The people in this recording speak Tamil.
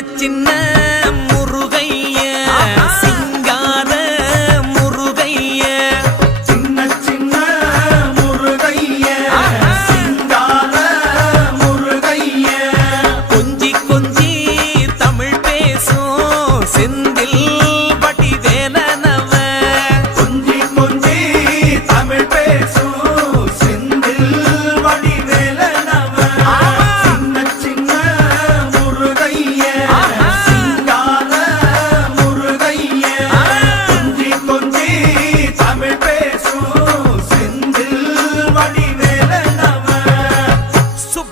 சின்ன